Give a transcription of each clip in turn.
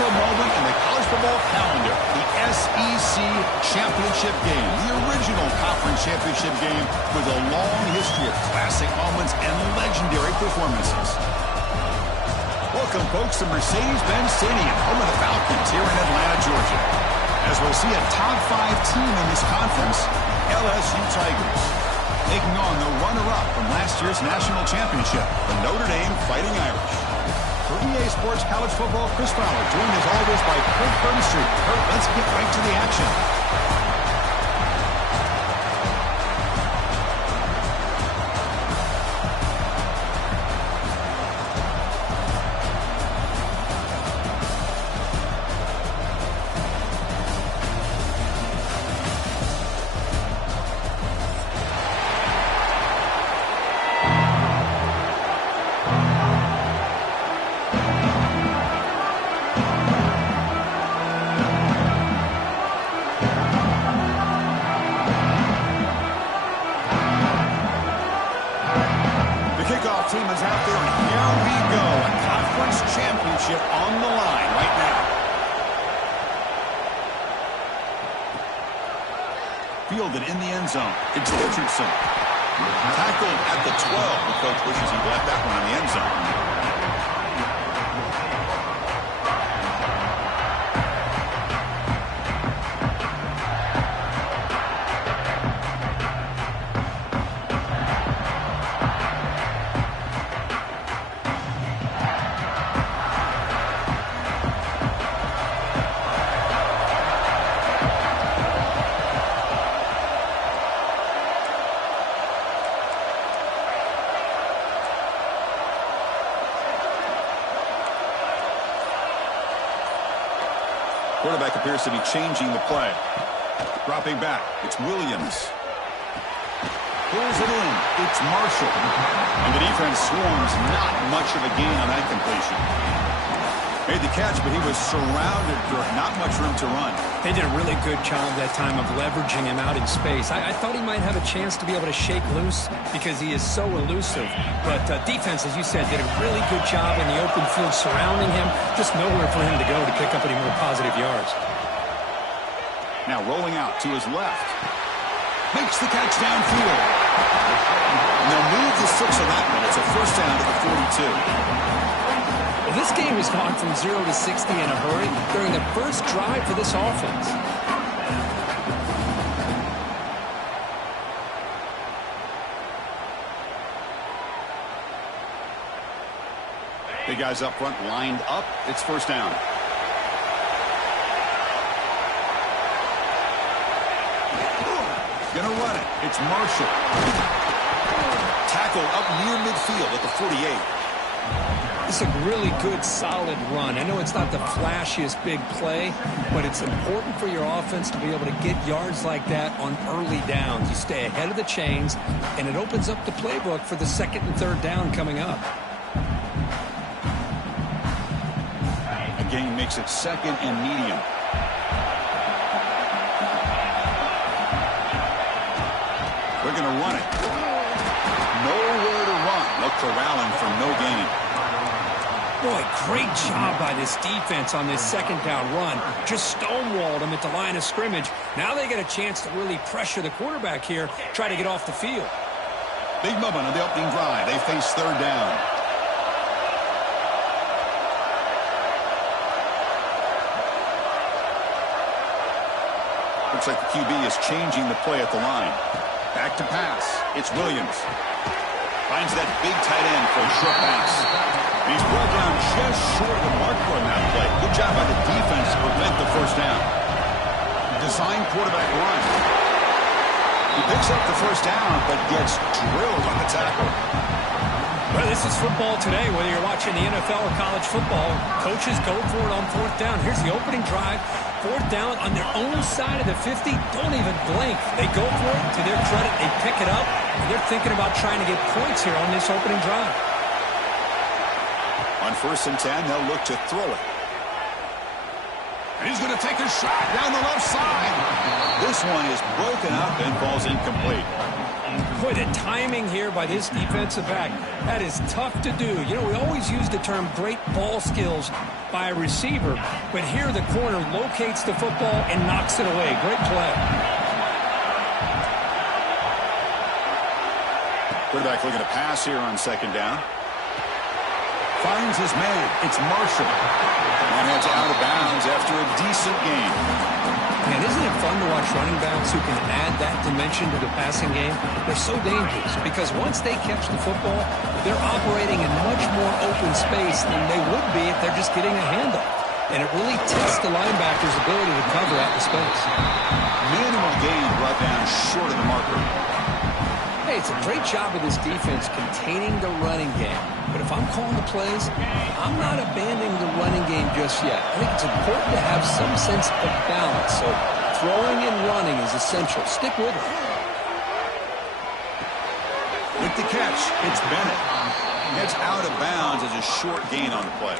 special moment in the college football calendar, the SEC Championship game, the original conference championship game with a long history of classic moments and legendary performances. Welcome, folks, to Mercedes-Benz Stadium, home of the Falcons here in Atlanta, Georgia, as we'll see a top 5 team in this conference, LSU Tigers, taking on the runner-up from last year's national championship, the Notre Dame Fighting Irish. For EA Sports College Football, Chris Fowler, joined as always by Kurt Burnstreet. Kurt, let's get right to the action. Team is out there, and here we go. A conference championship on the line right now. Fielded in the end zone. It's Richardson. Tackled at the 12. The coach wishes he left that one in the end zone. Quarterback appears to be changing the play. Dropping back. It's Williams. Pulls it in. It's Marshall. And the defense swarms. Not much of a gain on that completion. Made the catch, but he was surrounded for not much room to run. They did a really good job that time of leveraging him out in space. I thought he might have a chance to be able to shake loose because he is so elusive. But defense, as you said, did a really good job in the open field surrounding him. Just nowhere for him to go to pick up any more positive yards. Now rolling out to his left. Makes the catch downfield. And they'll move the 6 of that one. It's a first down to the 42. Well, this game has gone from 0 to 60 in a hurry during the first drive for this offense. Big guys up front lined up. It's first down. Gonna run it. It's Marshall. Tackle up near midfield at the 48. It's a really good, solid run. I know it's not the flashiest big play, but it's important for your offense to be able to get yards like that on early downs. You stay ahead of the chains, and it opens up the playbook for the second and third down coming up. Again, makes it second and medium. They're going to run it. Nowhere to run. They'll corral him for no gain. Boy, great job by this defense on this second down run. Just stonewalled him at the line of scrimmage. Now they get a chance to really pressure the quarterback here, try to get off the field. Big moment on the opening drive. They face third down. Looks like the QB is changing the play at the line. Back to pass. It's Williams. Finds that big tight end for a short pass. He's brought down just short of the marker on that play. Good job by the defense to prevent the first down. Design quarterback run. He picks up the first down, but gets drilled on the tackle. Well, this is football today, whether you're watching the NFL or college football. Coaches go for it on fourth down. Here's the opening drive. Fourth down on their own side of the 50. Don't even blink. They go for it. To their credit, they pick it up. And they're thinking about trying to get points here on this opening drive. On 1st and 10, they'll look to throw it. And he's going to take a shot down the left side. This one is broken up and falls incomplete. Boy, the timing here by this defensive back, that is tough to do. You know, we always use the term great ball skills by a receiver, but here the corner locates the football and knocks it away. Great play. Quarterback looking to pass here on second down. Finds his man. It's Marshall. And that's out of bounds after a decent game. Man, isn't it fun to watch running backs who can add that dimension to the passing game? They're so dangerous because once they catch the football, they're operating in much more open space than they would be if they're just getting a handoff. And it really tests the linebacker's ability to cover out the space. Minimal gain brought down short of the marker. Hey, it's a great job of this defense containing the running game. But if I'm calling the plays, I'm not abandoning the running game just yet. I think it's important to have some sense of balance. So throwing and running is essential. Stick with it. With the catch, it's Bennett. Gets out of bounds as a short gain on the play.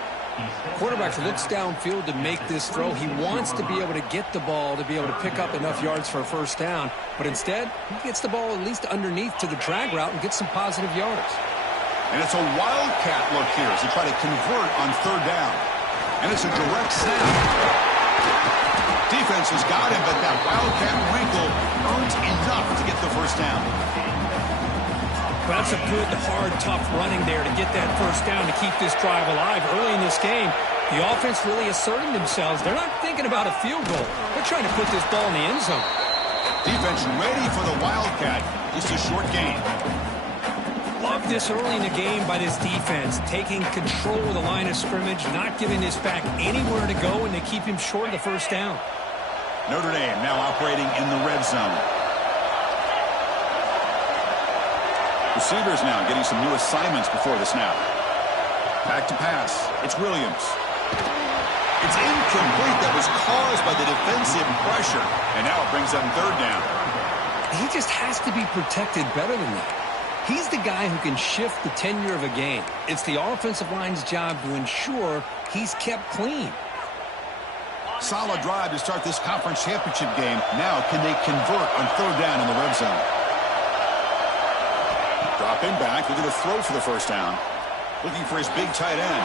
Quarterback looks downfield to make this throw. He wants to be able to get the ball to be able to pick up enough yards for a first down. But instead, he gets the ball at least underneath to the drag route and gets some positive yards. And it's a wildcat look here as they try to convert on third down. And it's a direct snap. Defense has got him, but that wildcat wrinkle earns enough to get the first down. Well, that's a good, hard, tough running there to get that first down to keep this drive alive. Early in this game, the offense really asserting themselves. They're not thinking about a field goal. They're trying to put this ball in the end zone. Defense ready for the wildcat. Just a short gain. Love this early in the game by this defense, taking control of the line of scrimmage, not giving this back anywhere to go, and they keep him short of the first down. Notre Dame now operating in the red zone. Receivers now getting some new assignments before the snap. Back to pass. It's Williams. It's incomplete. That was caused by the defensive pressure. And now it brings up third down. He just has to be protected better than that. He's the guy who can shift the tenure of a game. It's the offensive line's job to ensure he's kept clean. Solid drive to start this conference championship game. Now can they convert on third down in the red zone? Dropping back, looking to throw for the first down. Looking for his big tight end.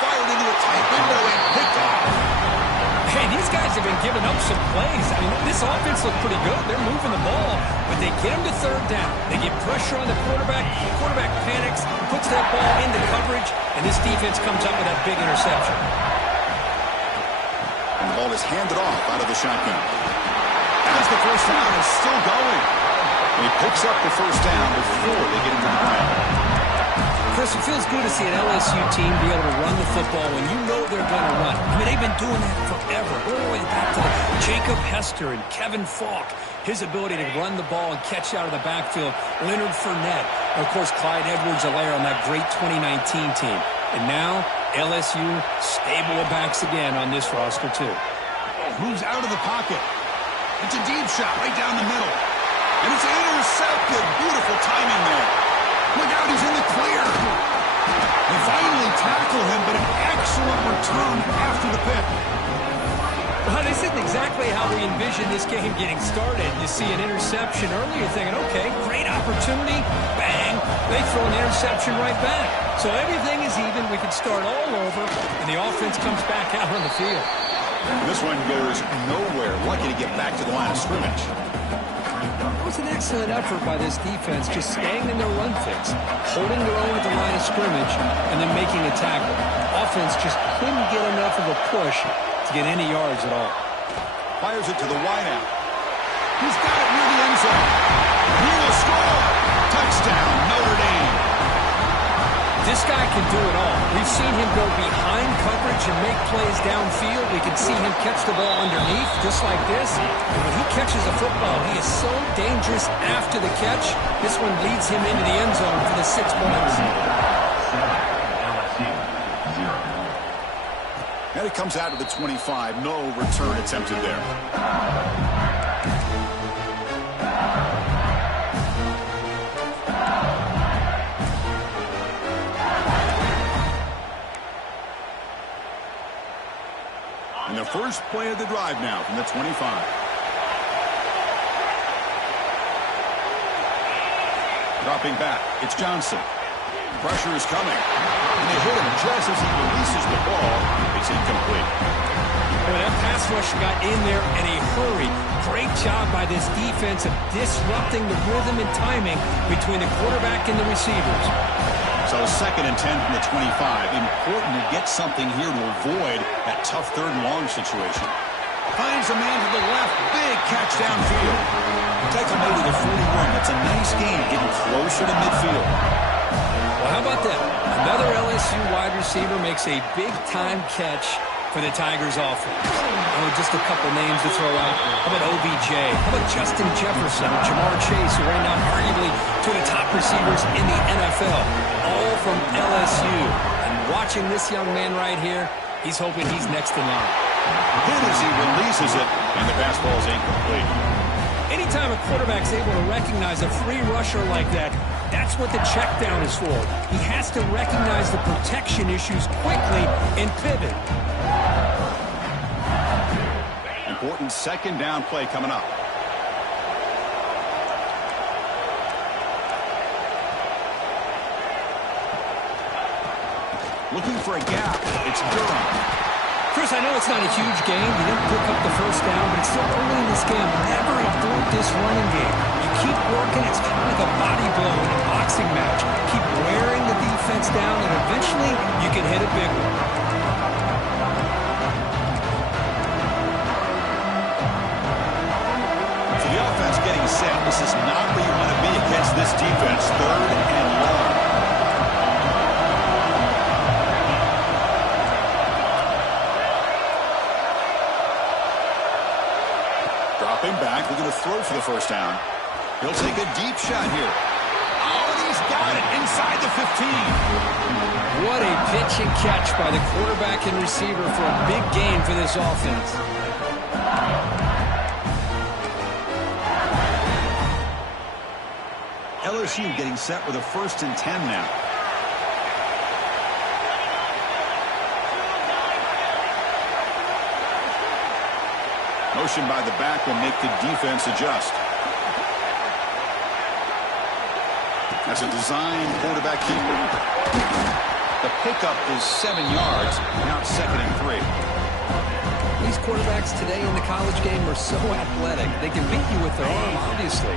Fired into a tight window and picked off. Hey, these guys have been giving up some plays. I mean, this offense looked pretty good. They're moving the ball, but they get him to third down. They get pressure on the quarterback. The quarterback panics, puts that ball into coverage, and this defense comes up with that big interception. And the ball is handed off out of the shotgun. As the first down is still going. And he picks up the first down before they get into the ground. Chris, it feels good to see an LSU team be able to run the football when you know they're going to run. I mean, they've been doing that forever. All the way back to Jacob Hester and Kevin Falk. His ability to run the ball and catch out of the backfield. Leonard Fournette. And, of course, Clyde Edwards-Helaire on that great 2019 team. And now, LSU stable of backs again on this roster, too. Moves out of the pocket. It's a deep shot right down the middle. And it's intercepted. Beautiful timing there. Look out, he's in the clear. They finally tackle him, but an excellent return after the pick. Well, this isn't exactly how we envisioned this game getting started. You see an interception early, you're thinking, okay, great opportunity. Bang, they throw an interception right back. So everything is even. We can start all over, and the offense comes back out on the field. This one goes nowhere. Lucky to get back to the line of scrimmage. It was an excellent effort by this defense, just staying in their run fix, holding their own at the line of scrimmage, and then making a tackle. Offense just couldn't get enough of a push to get any yards at all. Fires it to the wideout. He's got it near the end zone. He will score. Touchdown, Notre Dame. This guy can do it all. We've seen him go behind coverage and make plays downfield. We can see him catch the ball underneath, just like this. And when he catches a football, he is so dangerous after the catch. This one leads him into the end zone for the 6 points. And it comes out of the 25. No return attempted there. And the first play of the drive now from the 25. Dropping back, it's Johnson. Pressure is coming. And they hit him just as he releases the ball. It's incomplete. Boy, that pass rush got in there in a hurry. Great job by this defense of disrupting the rhythm and timing between the quarterback and the receivers. So 2nd and 10 from the 25. Important to get something here to avoid that tough 3rd and long situation. Finds a man to the left. Big catch downfield. Takes him to the 41. That's a nice gain, getting closer to midfield. Well, how about that? Another LSU wide receiver makes a big-time catch for the Tigers offense. Oh, just a couple names to throw out. How about OBJ? How about Justin Jefferson or Jamar Chase, who right now arguably two of the top receivers in the NFL, all from LSU. And watching this young man right here, he's hoping he's next in line. Hit as he releases it, and the pass ball is incomplete. Anytime a quarterback's able to recognize a free rusher like that, that's what the check down is for. He has to recognize the protection issues quickly and pivot. Important 2nd down play coming up. Looking for a gap. It's Durham. Chris, I know it's not a huge game. You didn't pick up the 1st down, but it's still early in this game. Never abort this running game. You keep working. It's kind of like a body blow in a boxing match. Keep wearing the defense down, and eventually you can hit a big one. So the offense getting set. This is not where you want to be against this defense. 3rd and long. Dropping back, looking to throw for the 1st down. He'll take a deep shot here. Oh, and he's got it inside the 15. What a pitch and catch by the quarterback and receiver for a big gain for this offense. LSU getting set with a 1st and 10 now. Motion by the back will make the defense adjust. That's a design quarterback keeper. The pickup is 7 yards. Now it's 2nd and 3. These quarterbacks today in the college game are so athletic. They can beat you with their arm, obviously.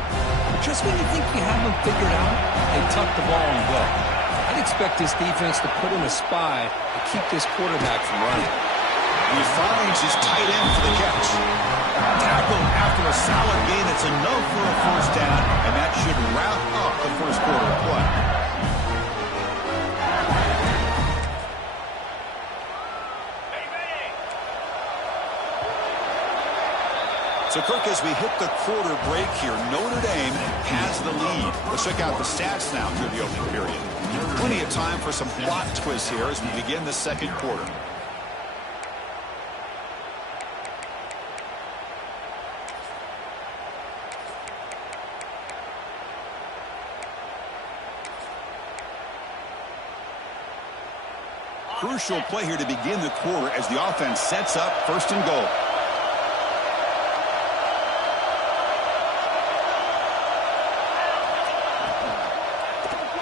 Just when you think you have them figured out, they tuck the ball and go. I'd expect this defense to put in a spy to keep this quarterback from running. He finds his tight end for the catch. Tackled after a solid gain. It's enough for a 1st down, and that should wrap up the 1st quarter of play. So, Kirk, as we hit the quarter break here, Notre Dame has the lead. Let's check out the stats now through the opening period. Plenty of time for some plot twists here as we begin the 2nd quarter. Crucial play here to begin the quarter as the offense sets up 1st and goal.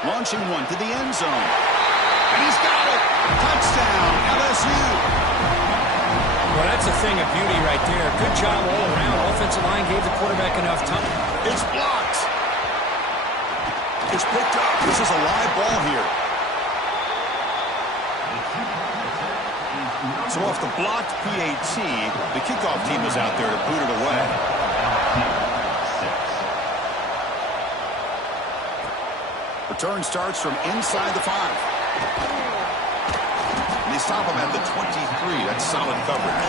Launching one to the end zone. And he's got it. Touchdown, LSU. Well, that's a thing of beauty right there. Good job all around. Offensive line gave the quarterback enough time. It's blocked. It's picked up. This is a live ball here. So off the blocked PAT, the kickoff team was out there to boot it away. Return starts from inside the 5. And they stop him at the 23. That's solid coverage.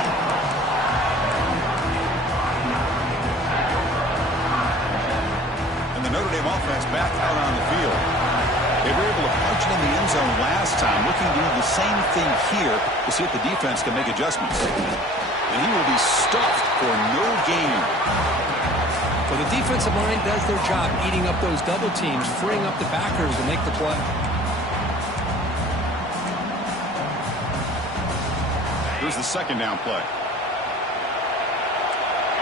And the Notre Dame offense back out on the field. They were able to punch it in the end zone last time, looking to do the same thing here to see if the defense can make adjustments. And he will be stuffed for no gain. Well, the defensive line does their job eating up those double teams, freeing up the backers to make the play. Here's the 2nd down play.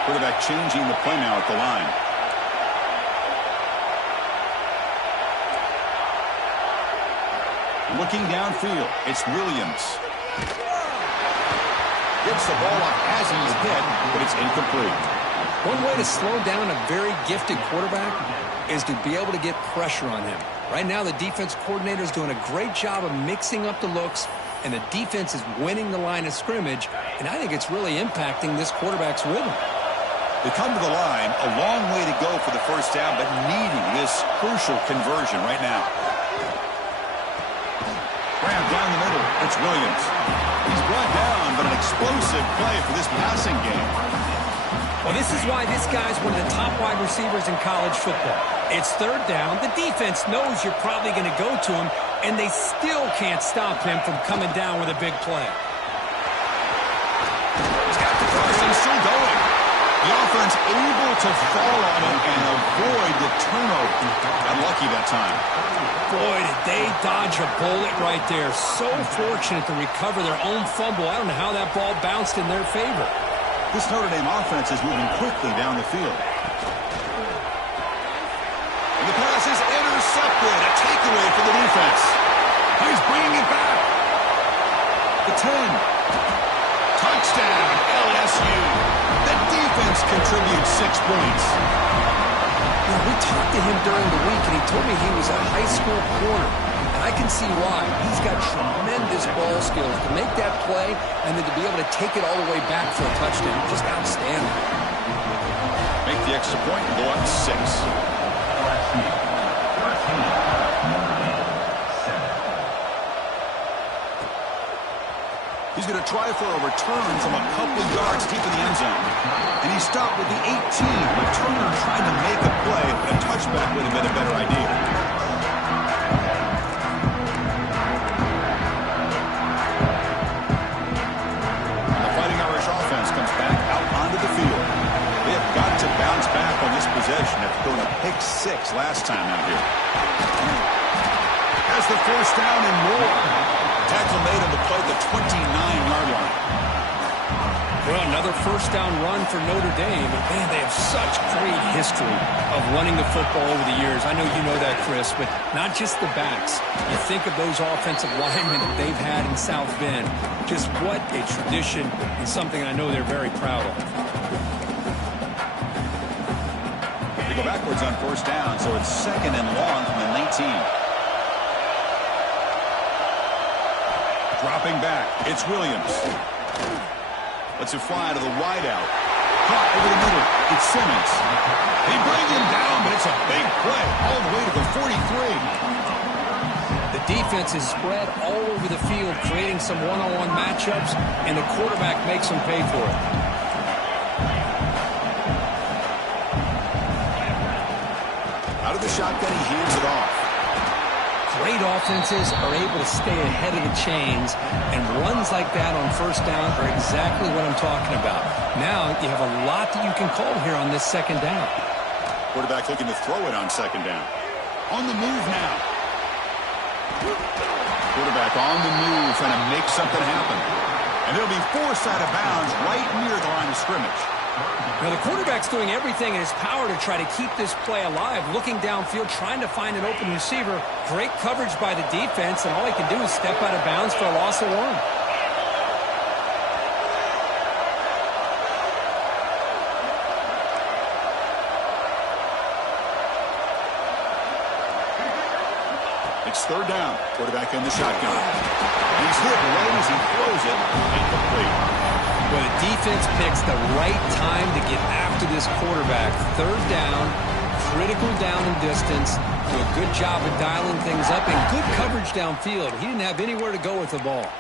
Quarterback changing the play now at the line. Looking downfield, it's Williams. Gets the ball off as he's hit, but it's incomplete. One way to slow down a very gifted quarterback is to be able to get pressure on him. Right now, the defense coordinator is doing a great job of mixing up the looks, and the defense is winning the line of scrimmage, and I think it's really impacting this quarterback's rhythm. They come to the line, a long way to go for the first down, but needing this crucial conversion right now. Graham down the middle. It's Williams. He's brought down, but an explosive play for this passing game. Well, this is why this guy's one of the top wide receivers in college football. It's third down. The defense knows you're probably going to go to him, and they still can't stop him from coming down with a big play. He's got the crossing still going. The offense able to fall on him and avoid the turnover. Unlucky that time. Boy, did they dodge a bullet right there. So fortunate to recover their own fumble. I don't know how that ball bounced in their favor. This Notre Dame offense is moving quickly down the field. And the pass is intercepted. A takeaway for the defense. He's bringing it back. The 10. Touchdown, LSU. The defense contributes 6 points. You know, we talked to him during the week, and he told me he was a high school corner. And I can see why. He's got tremendous ball skills to make that play and then to be able to take it all the way back for a touchdown. Just outstanding. Make the extra point and go up 6. He's going to try for a return from a couple yards deep in the end zone. And he stopped with the 18. Returner trying to make a play, but a touchback would have been a better idea. The Fighting Irish offense comes back out onto the field. They have got to bounce back on this possession after going a pick 6 last time out here. Has the first down and more. Tackle made on the play, the 29-yard line. Well, another first down run for Notre Dame. But, man, they have such great history of running the football over the years. I know you know that, Chris, but not just the backs. You think of those offensive linemen that they've had in South Bend. Just what a tradition and something I know they're very proud of. They go backwards on first down, so it's second and long from the 19. Dropping back, it's Williams. Lets it fly to the wideout. Caught over the middle, it's Simmons. They bring him down, but it's a big play all the way to the 43. The defense is spread all over the field, creating some one-on-one matchups, and the quarterback makes them pay for it. Out of the shotgun, he hands it off. Great offenses are able to stay ahead of the chains, and runs like that on first down are exactly what I'm talking about. Now you have a lot that you can call here on this second down. Quarterback looking to throw it on second down. On the move now. Quarterback on the move, trying to make something happen. And it'll be forced out of bounds right near the line of scrimmage. Now, the quarterback's doing everything in his power to try to keep this play alive, looking downfield, trying to find an open receiver. Great coverage by the defense, and all he can do is step out of bounds for a loss of 1. It's third down. Quarterback in the shotgun. And he's hit right as he throws it. Incomplete. Well, the defense picks the right time to get after this quarterback. Third down, critical down and distance. Do a good job of dialing things up and good coverage downfield. He didn't have anywhere to go with the ball.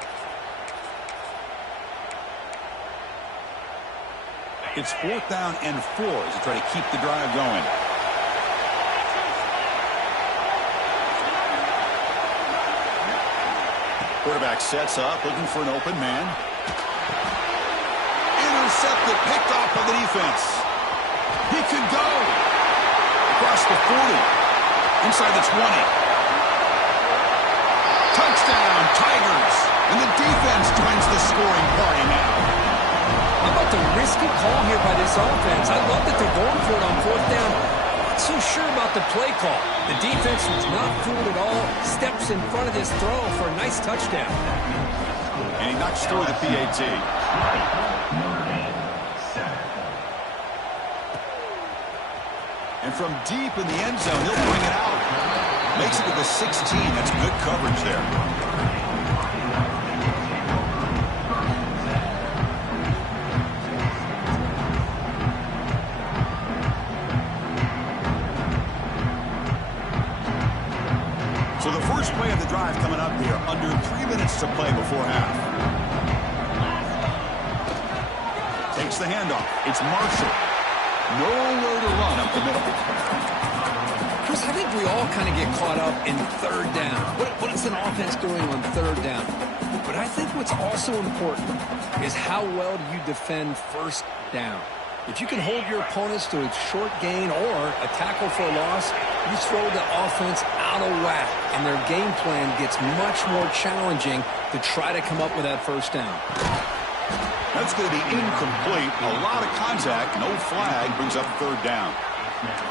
It's 4th down and 4 as they try to keep the drive going. Quarterback sets up, looking for an open man. Intercepted, picked off by the defense. He could go. Across the 40. Inside the 20. Touchdown, Tigers. And the defense joins the scoring party now. How about the risky call here by this offense? I love that they're going for it on 4th down. not so sure about the play call. The defense was not fooled at all. Steps in front of this throw for a nice touchdown. And he knocks through the PAT. And from deep in the end zone, he'll bring it out. Makes it to the 16. That's good coverage there. So the first play of the drive coming up here. Under 3 minutes to play before half. Takes the handoff. It's Marshall. Nowhere to run up the middle. Chris, I think we all kind of get caught up in third down. What is an offense doing on third down? But I think what's also important is how well do you defend first down. If you can hold your opponents to a short gain or a tackle for a loss, you throw the offense out of whack, and their game plan gets much more challenging to try to come up with that first down. That's going to be incomplete. A lot of contact. No flag brings up third down.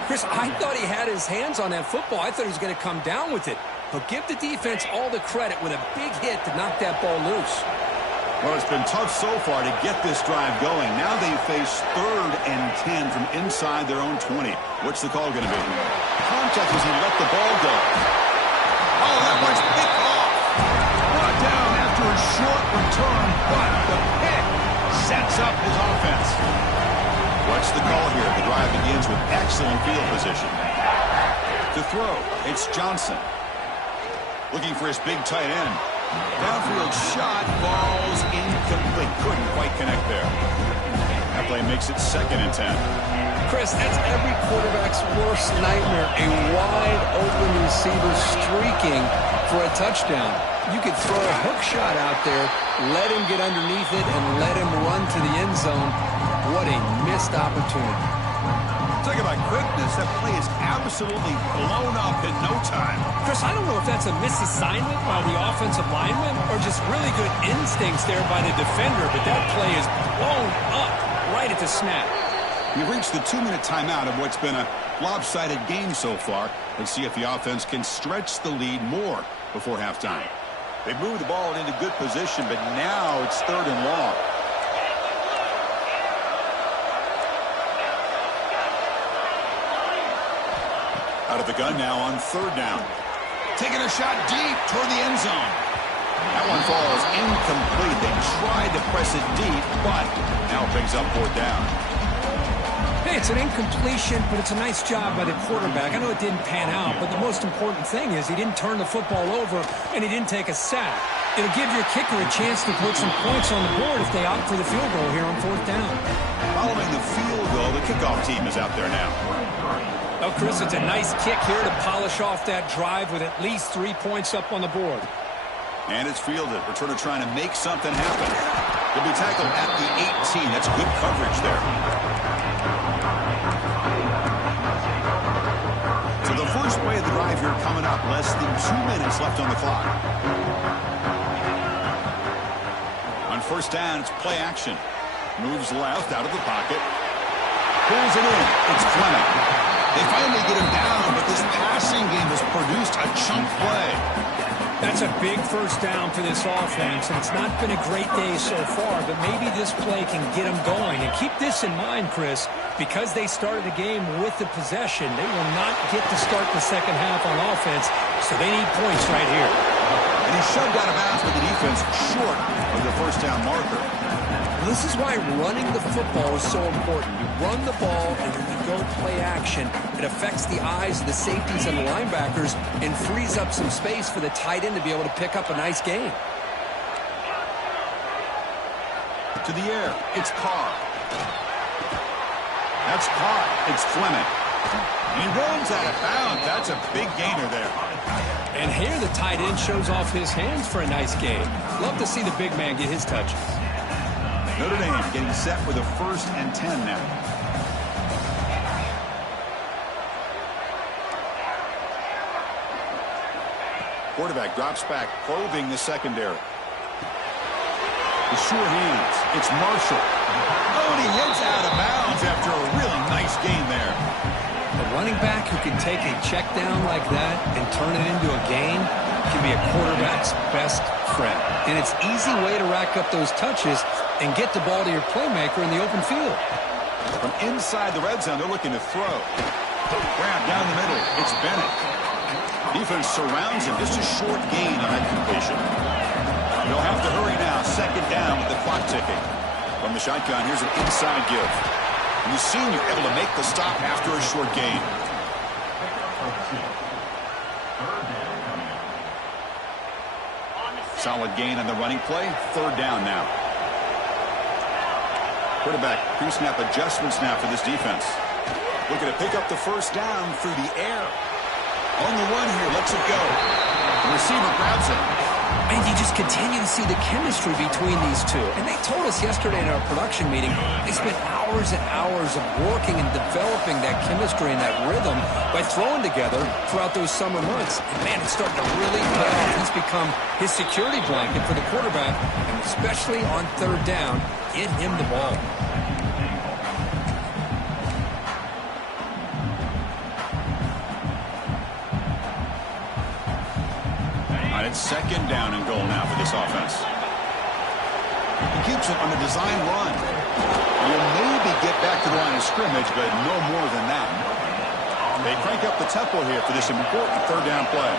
Chris, I thought he had his hands on that football. I thought he was going to come down with it. But give the defense all the credit with a big hit to knock that ball loose. Well, it's been tough so far to get this drive going. Now they face 3rd and 10 from inside their own 20. What's the call going to be? Contact as he let the ball go. Oh, that one's picked off. Brought down after a short return, but the pick sets up his offense. What's the call here? The drive begins with excellent field position. To throw, it's Johnson. Looking for his big tight end. Downfield shot, falls incomplete. Couldn't quite connect there. That play makes it 2nd and 10. Chris, that's every quarterback's worst nightmare. A wide open receiver streaking for a touchdown. You could throw a hook shot out there, let him get underneath it, and let him run to the end zone. What a missed opportunity. Talk about quickness. That play is absolutely blown up in no time. Chris, I don't know if that's a misassignment by the offensive lineman or just really good instincts there by the defender, but that play is blown up right at the snap. We reached the 2-minute timeout of what's been a lopsided game so far. Let's see if the offense can stretch the lead more before halftime. They moved the ball into good position, but now it's 3rd and long. Out of the gun now on 3rd down. Taking a shot deep toward the end zone. That one falls incomplete. They tried to press it deep, but now picks up 4th down. Hey, it's an incompletion, but it's a nice job by the quarterback. I know it didn't pan out, but the most important thing is he didn't turn the football over and he didn't take a sack. It'll give your kicker a chance to put some points on the board if they opt for the field goal here on 4th down. Following the field goal, the kickoff team is out there now. Oh, Chris, it's a nice kick here to polish off that drive with at least 3 points up on the board. And it's fielded. Returner trying to make something happen. He'll be tackled at the 18. That's good coverage there. So the first play of the drive here coming up. Less than 2 minutes left on the clock. On 1st down, it's play action. Moves left out of the pocket. Pulls it in. It's Fleming. They finally get him down, but this passing game has produced a chunk play. That's a big first down for this offense, and it's not been a great day so far, but maybe this play can get them going. And keep this in mind, Chris, because they started the game with the possession, they will not get to start the second half on offense, so they need points right here. And he's shoved out of bounds with the defense short of the first down marker. This is why running the football is so important. You run the ball, and when you go play action, it affects the eyes of the safeties and the linebackers and frees up some space for the tight end to be able to pick up a nice gain. To the air, it's Carr. That's caught. It's Fleming. And he runs out of bounds. That's a big gainer there. And here the tight end shows off his hands for a nice gain. Love to see the big man get his touches. Notre Dame getting set with a 1st and 10 now. Quarterback drops back, probing the secondary. The sure hands. It's Marshall. Oh, and he hits out of bounds after a really nice gain there. A running back who can take a check down like that and turn it into a gain can be a quarterback's best friend. And it's an easy way to rack up those touches and get the ball to your playmaker in the open field. From inside the red zone, they're looking to throw. Grab down the middle. It's Bennett. Defense surrounds him. Just a short gain on that completion. They'll have to hurry now. Second down with the clock ticking. From the shotgun, here's an inside give. And the senior able to make the stop after a short gain. Solid gain on the running play. Third down now. Quarterback pre-snap adjustments now for this defense. Looking to pick up the first down through the air. On the run here, lets it go. The receiver grabs it. And you just continue to see the chemistry between these two. And they told us yesterday in our production meeting, they spent hours and hours of working and developing that chemistry and that rhythm by throwing together throughout those summer months. And man, it's starting to really pay off. He's become his security blanket for the quarterback, and especially on third down, get him the ball. It's second down and goal now for this offense. He keeps it on a design run. You'll maybe get back to the line of scrimmage, but no more than that. They crank up the tempo here for this important third down play.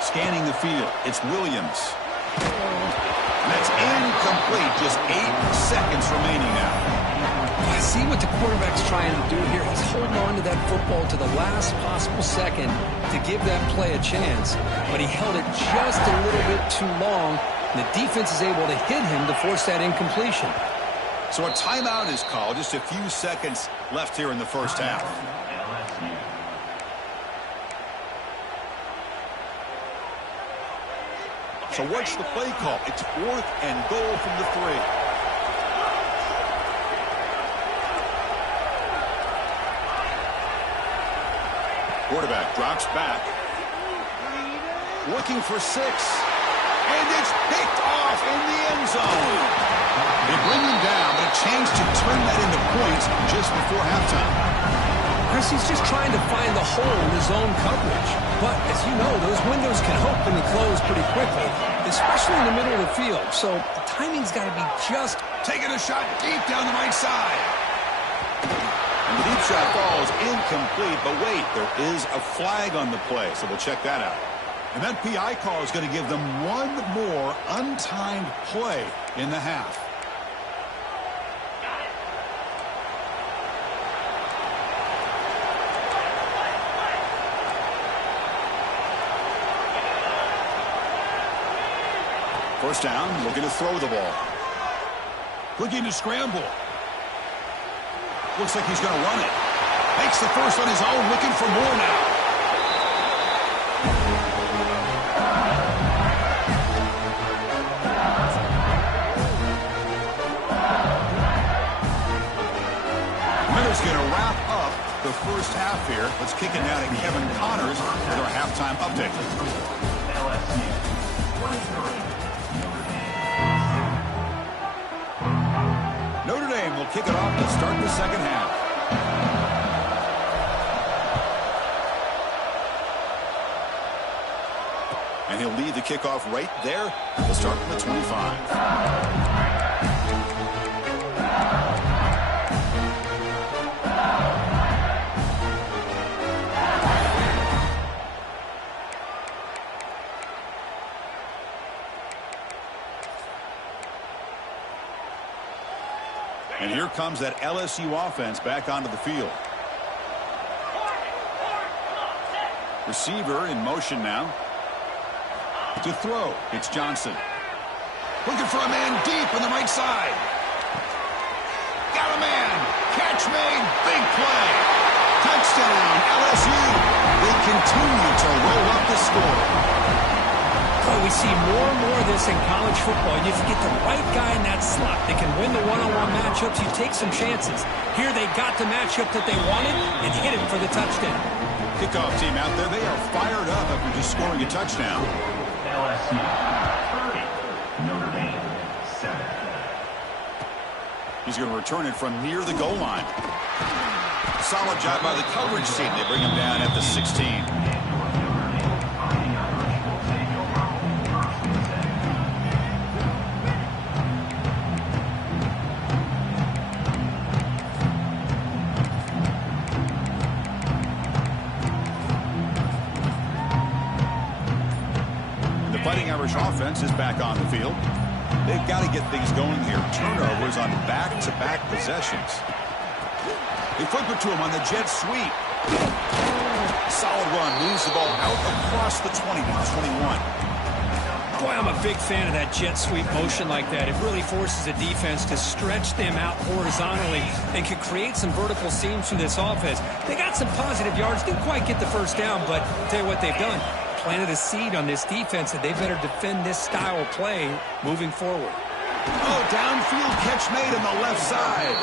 Scanning the field, it's Williams. And that's incomplete. Just 8 seconds remaining now. I see what the quarterback's trying to do here. He's holding on to that football to the last possible second to give that play a chance. But he held it just a little bit too long, and the defense is able to hit him to force that incompletion. So a timeout is called. Just a few seconds left here in the first half. So what's the play call? It's 4th and goal from the 3. Quarterback drops back. Looking for 6. And it's picked off in the end zone. They bring him down, but a chance to turn that into points just before halftime. Chris, he's just trying to find the hole in his own coverage. But, as you know, those windows can open and close pretty quickly, especially in the middle of the field. So the timing's got to be just... Taking a shot deep down the right side. And the deep shot falls incomplete, but wait, there is a flag on the play, so we'll check that out. And that PI call is going to give them one more untimed play in the half. First down, looking to throw the ball. Looking to scramble. Looks like he's going to run it. Makes the first on his own, looking for more now. Miller's going to wrap up the first half here. Let's kick it down to Kevin Connors with our halftime update. Notre Dame will kick it off to start the second half. And he'll lead the kickoff right there. We'll start from the 25. And here comes that LSU offense back onto the field. Receiver in motion now. To throw, it's Johnson. Looking for a man deep on the right side. Got a man. Catch made. Big play. Touchdown, LSU. They continue to roll up the score. Well, we see more and more of this in college football. If you get the right guy in that slot that can win the one-on-one matchups, you take some chances. Here they got the matchup that they wanted and hit it for the touchdown. Kickoff team out there, they are fired up after just scoring a touchdown. LSU 30, Notre Dame 7. He's going to return it from near the goal line. Solid job by the coverage team. They bring him down at the 16. The Fighting Irish offense is back on the field. They've got to get things going here. Turnovers on back-to-back possessions. They flip it to him on the jet sweep. Solid run. Moves the ball out across the 20 to the 21. Boy, I'm a big fan of that jet sweep motion like that. It really forces the defense to stretch them out horizontally and can create some vertical seams through this offense. They got some positive yards. Didn't quite get the first down, but I'll tell you what they've done. Planted a seed on this defense that they better defend this style of play moving forward. Oh, downfield catch made on the left side.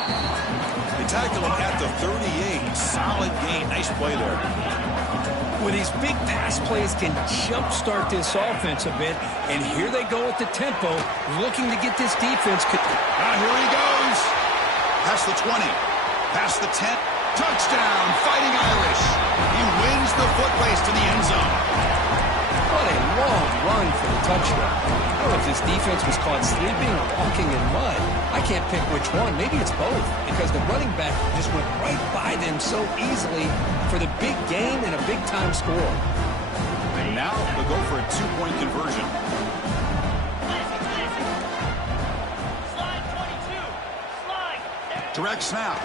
They tackle him at the 38. Solid gain. Nice play there. Well, these big pass plays can jumpstart this offense a bit, and here they go at the tempo, looking to get this defense. Here he goes. Past the 20. Past the 10. Touchdown, Fighting Irish. He wins the foot race to the end zone. What a long run for the touchdown. I don't know if this defense was caught sleeping or walking in mud. I can't pick which one. Maybe it's both, because the running back just went right by them so easily for the big gain and a big-time score. And now they'll go for a two-point conversion. Direct snap.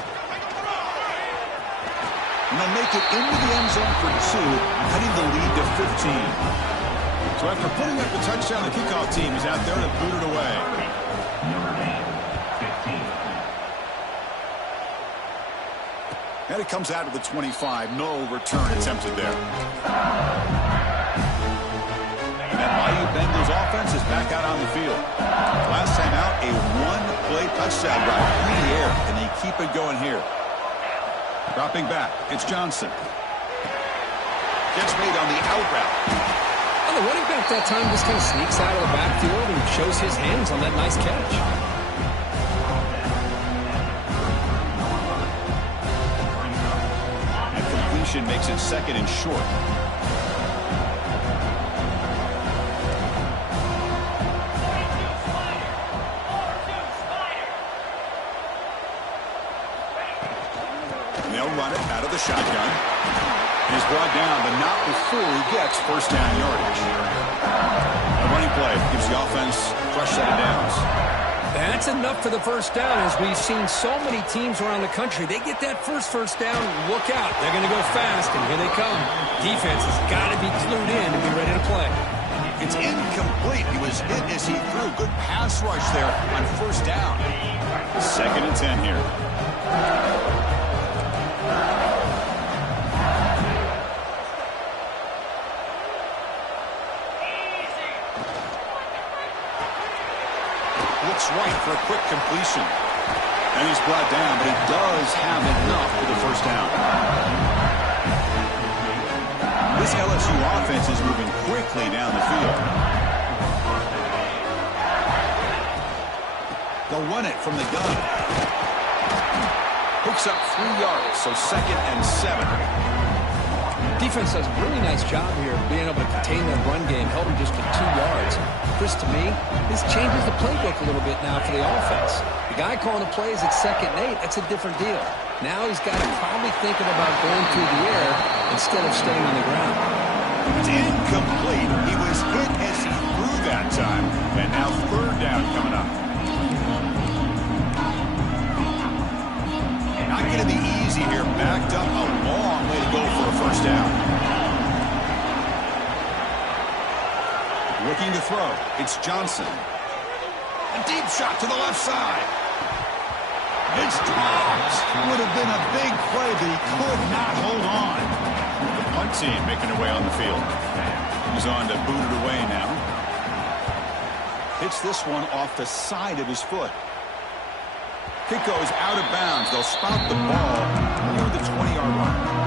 And they'll make it into the end zone for two, cutting the lead to 15. So after putting up the touchdown, the kickoff team is out there to boot it away. And it comes out to the 25. No return attempted there. And that Bayou Bengals offense is back out on the field. Last time out, a one-play touchdown drive through the air, and they keep it going here. Dropping back, it's Johnson. Gets made on the out route. Well, the running back that time just kind of sneaks out of the backfield and shows his hands on that nice catch. And completion makes it second and short. They'll run it out of the shotgun. He's brought down, but not before he gets first down yardage. A running play gives the offense fresh set of downs. That's enough for the first down. As we've seen so many teams around the country, they get that first down, look out. They're going to go fast, and here they come. Defense has got to be clued in to be ready to play. It's incomplete. He was hit as he threw. Good pass rush there on first down. Second and 10 here. Looks right for a quick completion. And he's brought down, but he does have enough for the first down. This LSU offense is moving quickly down the field. They'll run it from the gun. Picks up 3 yards, so second and 7. Defense does a really nice job here of being able to contain that run game, held him just to 2 yards. Chris, to me, this changes the playbook a little bit now for the offense. The guy calling the plays at 2nd and 8, that's a different deal. Now he's got to probably thinking about going through the air instead of staying on the ground. It's incomplete. He was hit as he threw that time. And now third down coming up. Not going to be easy here. Backed up a long way to go for a first down. Looking to throw. It's Johnson. A deep shot to the left side. It's dropped. Would have been a big play, but he could not hold on. The punt team making their way on the field. He's on to boot it away now. Hits this one off the side of his foot. Kick goes out of bounds. They'll spout the ball near the 20-yard line.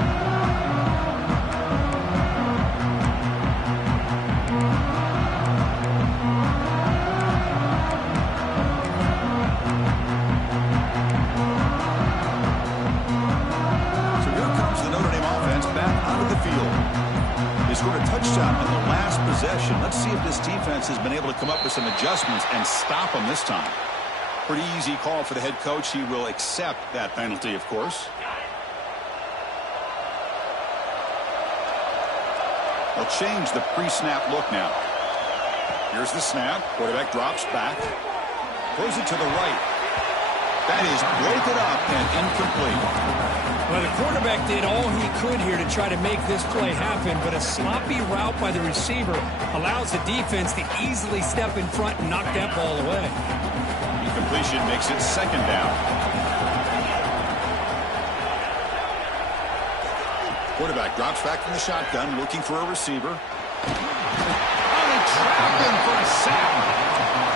defense has been able to come up with some adjustments and stop them this time. Pretty easy call for the head coach. He will accept that penalty, of course. They'll change the pre-snap look now. Here's the snap. Quarterback drops back. Throws it to the right. That is broken up and incomplete. Well, the quarterback did all he could here to try to make this play happen, but a sloppy route by the receiver allows the defense to easily step in front and knock that ball away. Incompletion makes it second down. Quarterback drops back from the shotgun, looking for a receiver. Oh, they trapped him for a sack.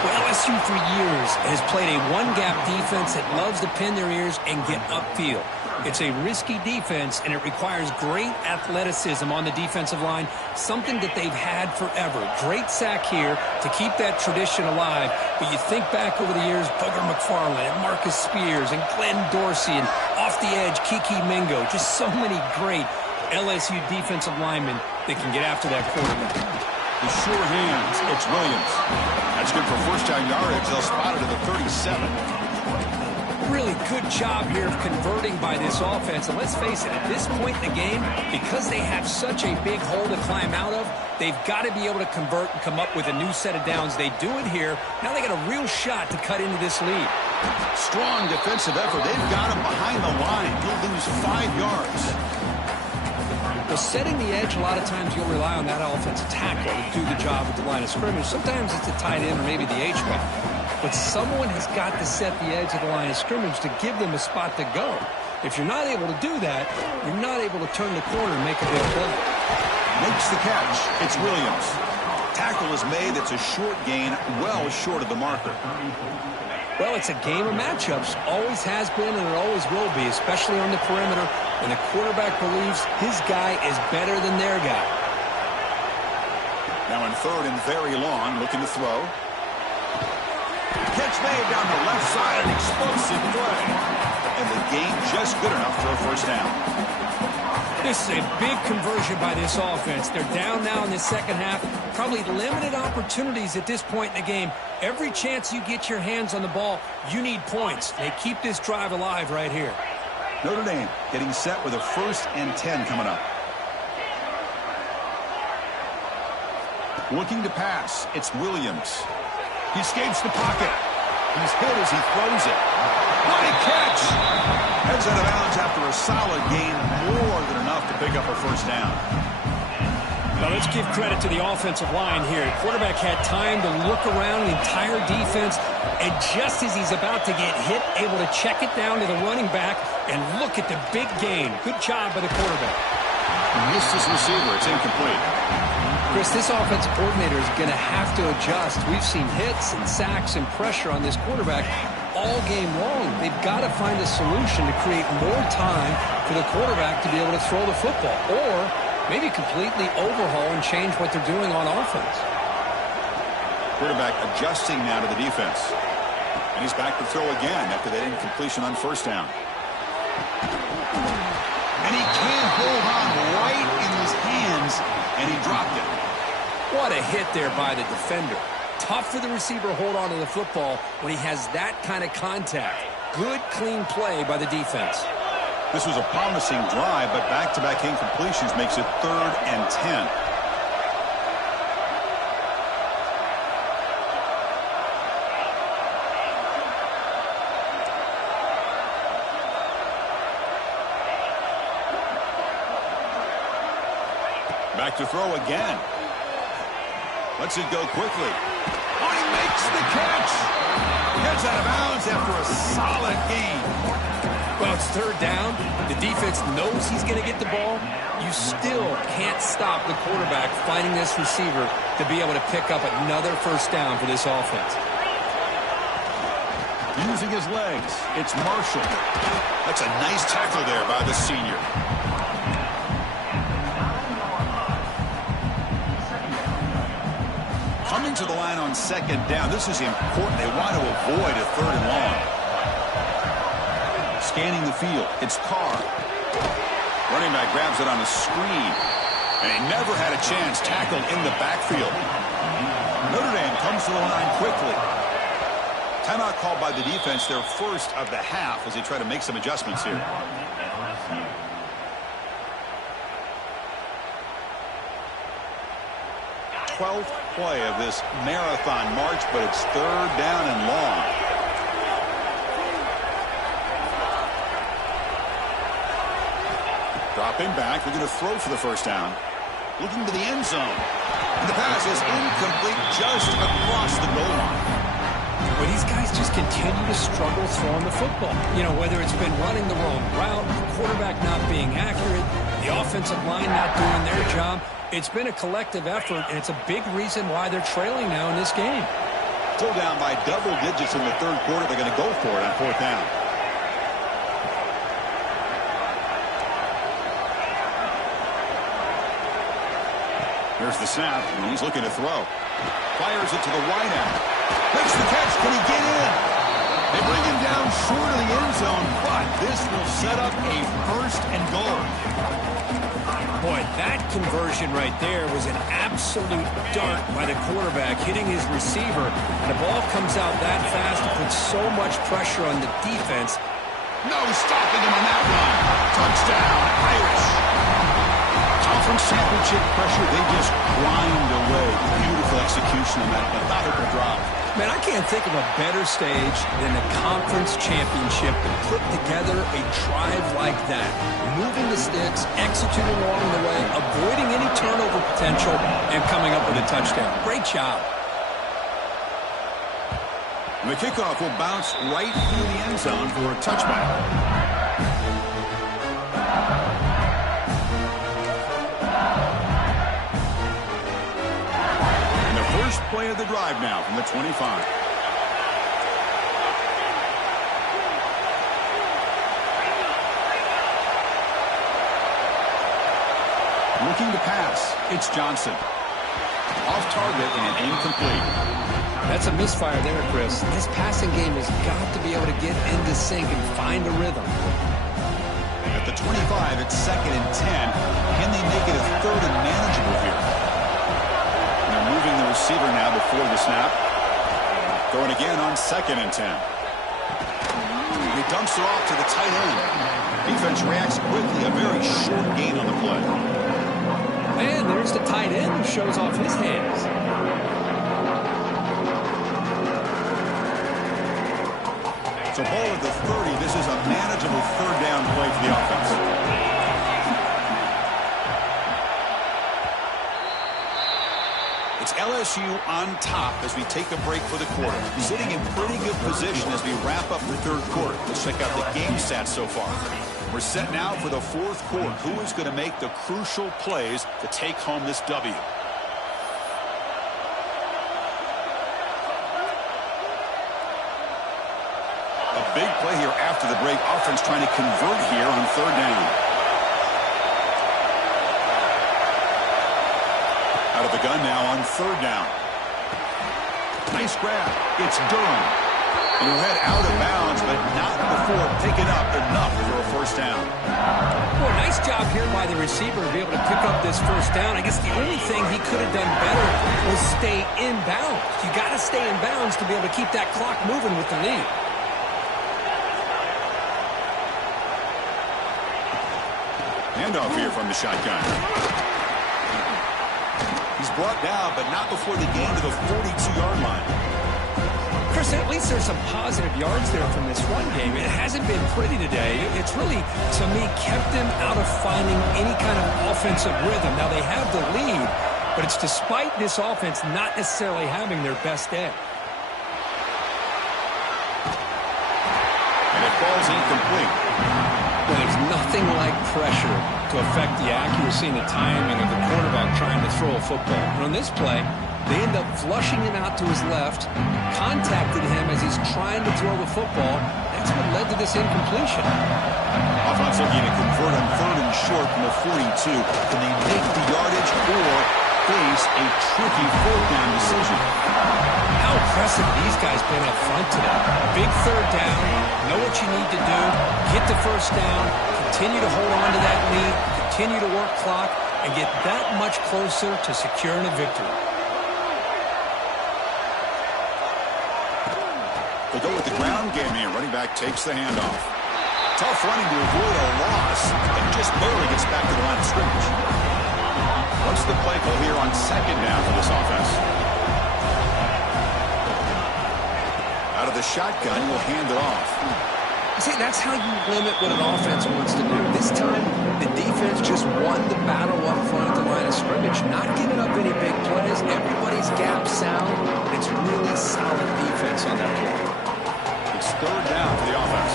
Well, LSU for years has played a one-gap defense that loves to pin their ears and get upfield. It's a risky defense, and it requires great athleticism on the defensive line, something that they've had forever. Great sack here to keep that tradition alive. But you think back over the years, Booger McFarland and Marcus Spears and Glenn Dorsey and off the edge, Kiki Mingo. Just so many great LSU defensive linemen that can get after that quarterback. The sure hands, it's Williams. That's good for first down yardage. They'll spot it at the 37. Really good job here of converting by this offense. And let's face it, at this point in the game, because they have such a big hole to climb out of, they've got to be able to convert and come up with a new set of downs. They do it here. Now they got a real shot to cut into this lead. Strong defensive effort. They've got him behind the line. He'll lose 5 yards. Well, setting the edge, a lot of times you'll rely on that offensive tackle to do the job at the line of scrimmage. Sometimes it's a tight end or maybe the H-back. But someone has got to set the edge of the line of scrimmage to give them a spot to go. If you're not able to do that, you're not able to turn the corner and make a big play. Makes the catch. It's Williams. Tackle is made. It's a short gain, well short of the marker. Well, it's a game of matchups. Always has been and it always will be, especially on the perimeter. And the quarterback believes his guy is better than their guy. Now in third and very long, looking to throw. Catch made down the left side, an explosive play. And the gain just good enough for a first down. This is a big conversion by this offense. They're down now in the second half. Probably limited opportunities at this point in the game. Every chance you get your hands on the ball, you need points. They keep this drive alive right here. Notre Dame getting set with a 1st and 10 coming up. Looking to pass. It's Williams. He escapes the pocket. He's hit as he throws it. What a catch! Heads out of bounds after a solid gain, more than enough to pick up a first down. Now let's give credit to the offensive line here. The quarterback had time to look around the entire defense, and just as he's about to get hit, able to check it down to the running back, and look at the big gain. Good job by the quarterback. Missed his receiver. It's incomplete. Chris, this offensive coordinator is going to have to adjust. We've seen hits and sacks and pressure on this quarterback all game long. They've got to find a solution to create more time for the quarterback to be able to throw the football, or maybe completely overhaul and change what they're doing on offense. Quarterback adjusting now to the defense. And he's back to throw again after that incompletion on first down. And he can't hold on right in his hands, and he dropped it. What a hit there by the defender. Tough for the receiver to hold on to the football when he has that kind of contact. Good, clean play by the defense. This was a promising drive, but back-to-back incompletions makes it 3rd and 10. Back to throw again. Lets it go quickly. Oh, he makes the catch. Gets out of bounds after a solid gain. Well, it's 3rd down. The defense knows he's going to get the ball. You still can't stop the quarterback finding this receiver to be able to pick up another first down for this offense. Using his legs, it's Marshall. That's a nice tackle there by the senior. Coming to the line on 2nd down. This is important. They want to avoid a 3rd and long. Scanning the field. It's Carr. Running back grabs it on a screen. And he never had a chance. Tackled in the backfield. Notre Dame comes to the line quickly. Timeout called by the defense, their first of the half, as they try to make some adjustments here. 12th play of this marathon march, but it's third down and long. Dropping back, they're going to throw for the first down. Looking to the end zone. And the pass is incomplete, just across the goal line. Well, these guys just continue to struggle throwing the football. You know, whether it's been running the wrong route, the quarterback not being accurate, the offensive line not doing their job. It's been a collective effort, and it's a big reason why they're trailing now in this game. Still down by double digits in the third quarter. They're going to go for it on fourth down. Here's the snap, and he's looking to throw. Fires it to the wide end. Makes the catch. Can he get in? They bring him down short of the end zone, but this will set up a first and goal. Boy, that conversion right there was an absolute dart by the quarterback hitting his receiver. And the ball comes out that fast to put so much pressure on the defense. No stopping him on that run. Touchdown, Irish. Conference championship pressure, they just grind away. Beautiful execution on that methodical drive. Man, I can't think of a better stage than the conference championship to put together a drive like that. Moving the sticks, executing along the way, avoiding any turnover potential, and coming up with a touchdown. Great job. And the kickoff will bounce right through the end zone for a touchback. First play of the drive now from the 25. Looking to pass. It's Johnson. Off target and incomplete. That's a misfire there, Chris. This passing game has got to be able to get into sync and find a rhythm. At the 25, it's 2nd and 10. Can they make it a third and manageable here? Moving the receiver now before the snap. Going again on 2nd and 10. He dumps it off to the tight end. Defense reacts quickly. A very short gain on the play. And there's the tight end who shows off his hands. So ball at the 30. This is a manageable third down play for the offense. LSU on top as we take a break for the quarter. Sitting in pretty good position as we wrap up the third quarter. Let's check out the game stats so far. We're set now for the fourth quarter. Who is going to make the crucial plays to take home this W? A big play here after the break. Offense trying to convert here on third down. Out of the gun now on third down. Nice grab. It's Durham. And he'll head out of bounds, but not before picking up enough for a first down. Boy, nice job here by the receiver to be able to pick up this first down. I guess the only thing he could have done better was stay in bounds. You got to stay in bounds to be able to keep that clock moving with the lead. Handoff here from the shotgun. He's brought down, but not before the gain to the 42-yard line. Chris, at least there's some positive yards there from this run game. It hasn't been pretty today. It's really, to me, kept them out of finding any kind of offensive rhythm. Now, they have the lead, but it's despite this offense not necessarily having their best day. And it falls incomplete. Well, there's nothing like pressure to affect the accuracy and the timing of the quarterback trying to throw a football. And on this play, they end up flushing him out to his left, contacted him as he's trying to throw the football. That's what led to this incompletion. Offense looking to convert on third and short from the 42. Can they make the yardage or face a tricky fourth down decision? How impressive these guys been up front today. Big third down, know what you need to do, get the first down, continue to hold on to that lead, continue to work clock, and get that much closer to securing a victory. They'll go with the ground game here. Running back takes the handoff. Tough running to avoid a loss, and just barely gets back to the line of scrimmage. What's the play call here on second down for this offense? Out of the shotgun, he'll hand it off. See, that's how you limit what an offense wants to do. This time, the defense just won the battle up front at the line of scrimmage, not giving up any big plays. Everybody's gap sound. It's really solid defense on that play. It's third down for the offense.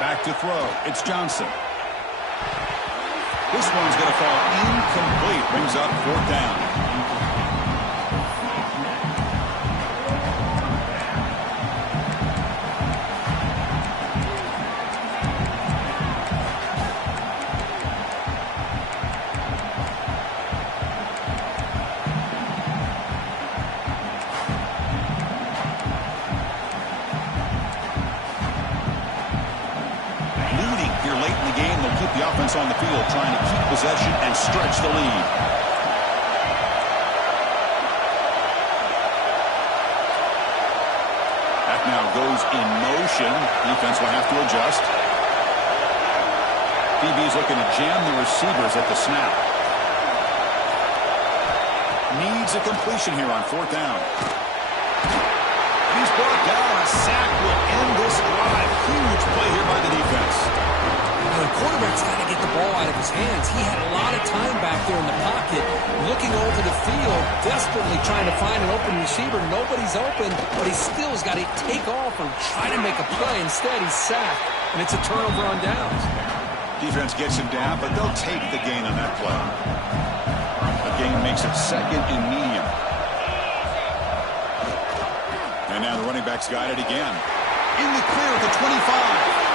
Back to throw. It's Johnson. This one's going to fall incomplete. Brings up fourth down. The offense on the field trying to keep possession and stretch the lead. That now goes in motion. Defense will have to adjust. DB's looking to jam the receivers at the snap. Needs a completion here on fourth down. He's brought down. A sack will end this drive. Huge play here by the defense. The quarterback's got to get the ball out of his hands. He had a lot of time back there in the pocket, looking over the field, desperately trying to find an open receiver. Nobody's open, but he still has got to take off or try to make a play. Instead, he's sacked, and it's a turnover on downs. Defense gets him down, but they'll take the gain on that play. The gain makes it second and medium. And now the running back's got it again. In the clear at the 25.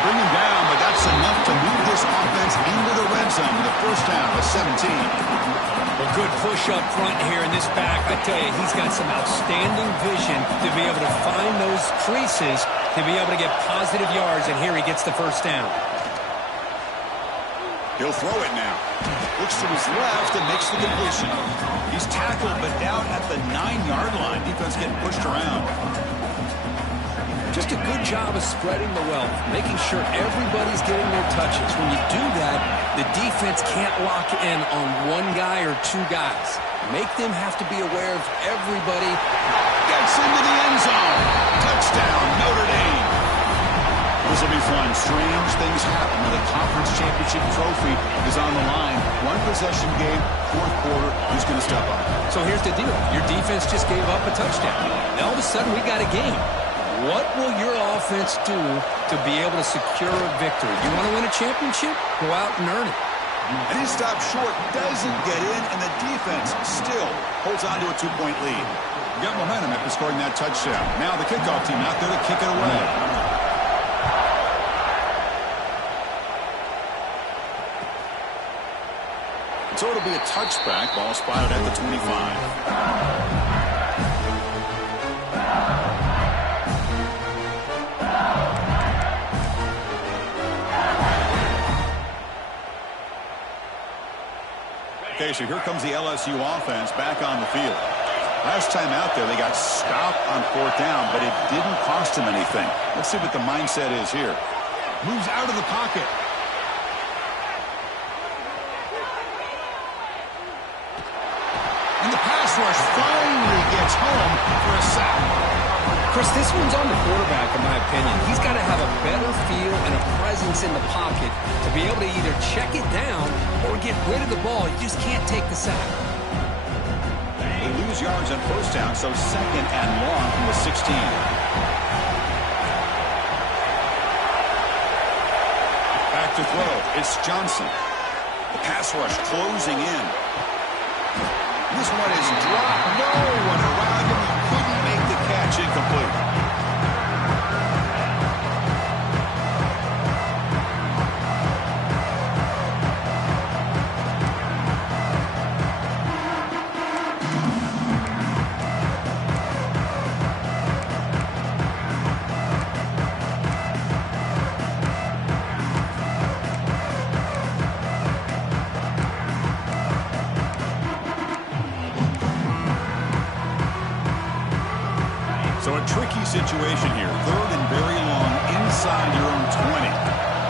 Bring him down, but that's enough to move this offense into the red zone with a first down of 17. A good push up front here in this back. I tell you, he's got some outstanding vision to be able to find those creases, to be able to get positive yards, and here he gets the first down. He'll throw it now. Looks to his left and makes the completion. He's tackled, but down at the 9-yard line. Defense getting pushed around. Just a good job of spreading the wealth, making sure everybody's getting their touches. When you do that, the defense can't lock in on one guy or two guys. Make them have to be aware of everybody. Gets into the end zone. Touchdown, Notre Dame. This will be fun. Strange things happen when the conference championship trophy is on the line. One possession game, fourth quarter, who's going to step up? So here's the deal. Your defense just gave up a touchdown. Now all of a sudden we got a game. What will your offense do to be able to secure a victory? You want to win a championship? Go out and earn it. And he stopped short, doesn't get in, and the defense still holds on to a 2-point lead. Got momentum after scoring that touchdown. Now the kickoff team out there to kick it away. So it'll be a touchback. Ball spotted at the 25. Okay, so here comes the LSU offense back on the field. Last time out there, they got stopped on fourth down, but it didn't cost them anything. Let's see what the mindset is here. Moves out of the pocket. And the pass rush finally gets home for a sack. Chris, this one's on the quarterback, in my opinion. He's got to have a better feel and a presence in the pocket to be able to either check it down or get rid of the ball. You just can't take the sack. They lose yards on first down, so second and long from the 16. Back to throw. It's Johnson. The pass rush closing in. This one is dropped. No one around him. He couldn't make the catch. Incomplete. tricky situation here. Third and very long inside your own 20.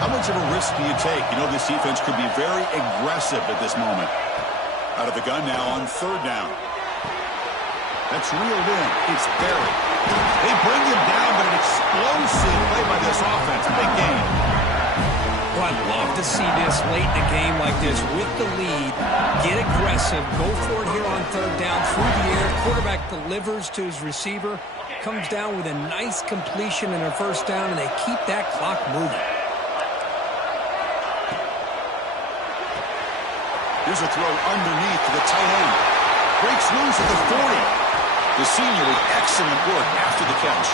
How much of a risk do you take? You know this defense could be very aggressive at this moment. Out of the gun now on third down. That's reeled in. It's buried. They bring him down, but an explosive play by this offense. Big game. Well, I'd love to see this late in a game like this with the lead. Get aggressive. Go for it here on third down through the air. Quarterback delivers to his receiver. Comes down with a nice completion in a first down, and they keep that clock moving. Here's a throw underneath to the tight end. Breaks loose at the 40. The senior with excellent work after the catch.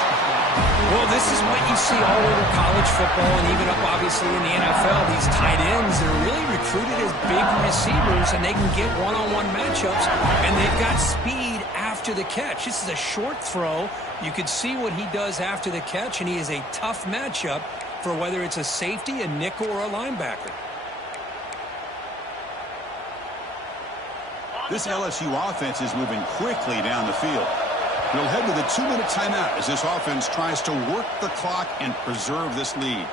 Well, this is what you see all over college football and even up, obviously, in the NFL. These tight ends, they're really recruited as big receivers, and they can get one-on-one matchups, and they've got speed after the catch. This is a short throw. You could see what he does after the catch, and he is a tough matchup for whether it's a safety, a nickel, or a linebacker. This LSU offense is moving quickly down the field. We'll head to the 2-minute timeout as this offense tries to work the clock and preserve this lead.